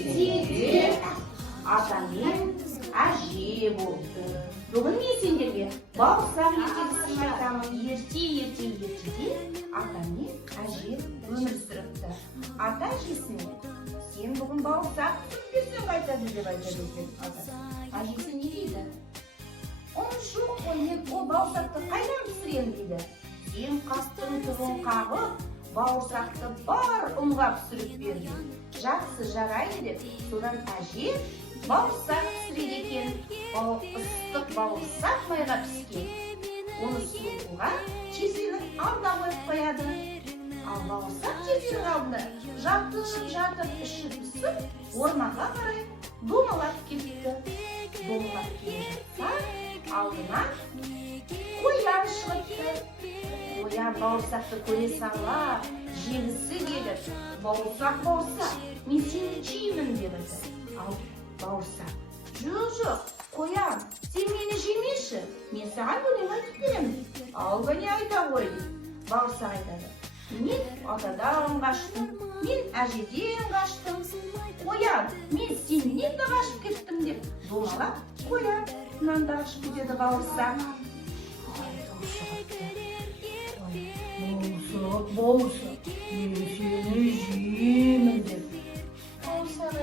Сендер ата мен әже болды. Бүгін мен сендерге бауырсақ ертегісін айтамын. Ертеде ата мен әже өмір сүріпті. Ата әжесіне сен бүгін бауырсақ пісіріп берсең қайтады деп айтады екен ата. Әжесі не дейді? Оның жоқ қой, мен ол бауырсақты қайдан пісіремін дейді. Сен қастың түбін қағып, бауырсақты бар ұнға пісіріп берді. Жақсы жарайды деп, содан әже бауырсақ пісіреді екен. Ыстық бауырсақ майға піскен. Оны суытуға чесенің алдына қойып қояды. Ал бауырсақ чесенің алдында жатып іші пісіп, орманға қарай домалап кетті. Домалап келе жатса, алдына қоян шығыпты. Қоян бауырсақты көре сала, жегісі келіп, бауырсақ, мен сені жеймін деп айтады. Ал бауырсақ, жоқ, қоян, сен мені жемеші, мен саған өлең айтып беремін. Алға не айта ғой дейді. Бауырсақ айтады. Мен атадан қаштым, мен әжеден қаштым. Қоян, мен сенен де қашып кеттім деп. Домалап, қоян, нанда қашып кетеді бауырсақ. Бауырсақ, мен сені жеймін деп. Бауырсақ,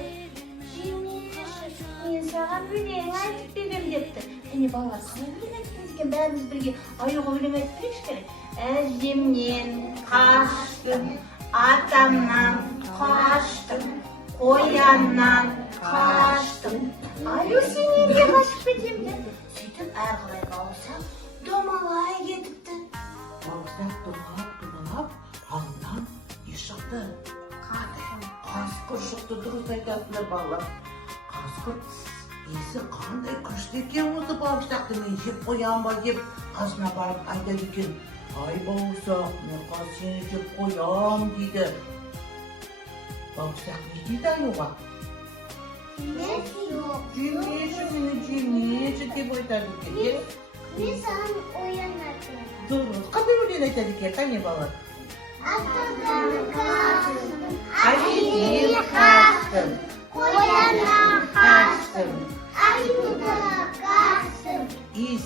жемеші, мен саған өлең айтып берем депті. Және балалар, қалай өлең айтып екен, бәріміз бірге аюға өлең айтып берейікші керек. Әжемнен қаштым, атамнан қаштым, қояннан қаштым. Аю сенен де қашып кетем деп. Сөйтіп әрқалай бауырсақ домалай кетіпті. Бауырсақ домалап, алдынан не шықты? Қасқыр шықты, дұрыс айтатындар балалар. Қасқыр есі қандай күшті екен, осы бауырсақты мен жеп қоям ба деп қасына барып айтады екен. Ай бауырсақ, мен қазір сені жеп қоям дейді. Бауырсақ не дейді аюға? Жемеші, мені жемеші деп айтады екен. Мен саған өлең айтамын. Дұрыс. Қандай өлең айтады екен, қане балалар? Атадан қаштым, Әжеден қаштым, қояннан қаштым, аюдан қаштым.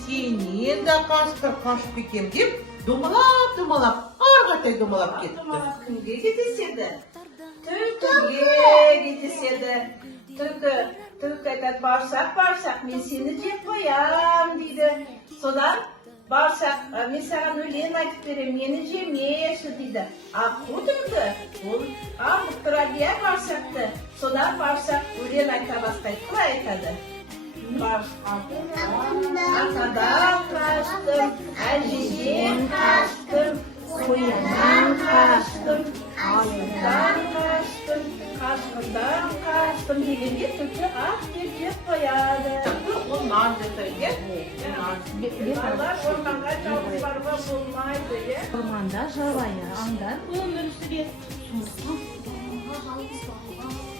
Сенен де қасқыр қашып кетем деп, домалап, арғатай домалап кетті. Домалап кімге кетеседі? Түлкіге кетеседі. Түлкі айтады, бауырсақ, мен сені жеп қоям дейді. Содан бауырсақ, мен саған өлең айтып берем, мені жемеші дейді. Аққу түлкі, ол аңдып тұрады иә бауырсақты. Содан бауырсақ өлең айта бастайды. Қалай айтады? Атадан қаштым, әжеден қаштым, қояннан қаштым, аюдан қаштым, қасқырдан қаштым дегенде түлкі ақ деп жеп қояды. Ол нан жасайды, иә? Балалар орманға жалғыз баруға болмайды, иә? Орманда жабайы аңдар өмір сүреді. Орманға жалғыз баруға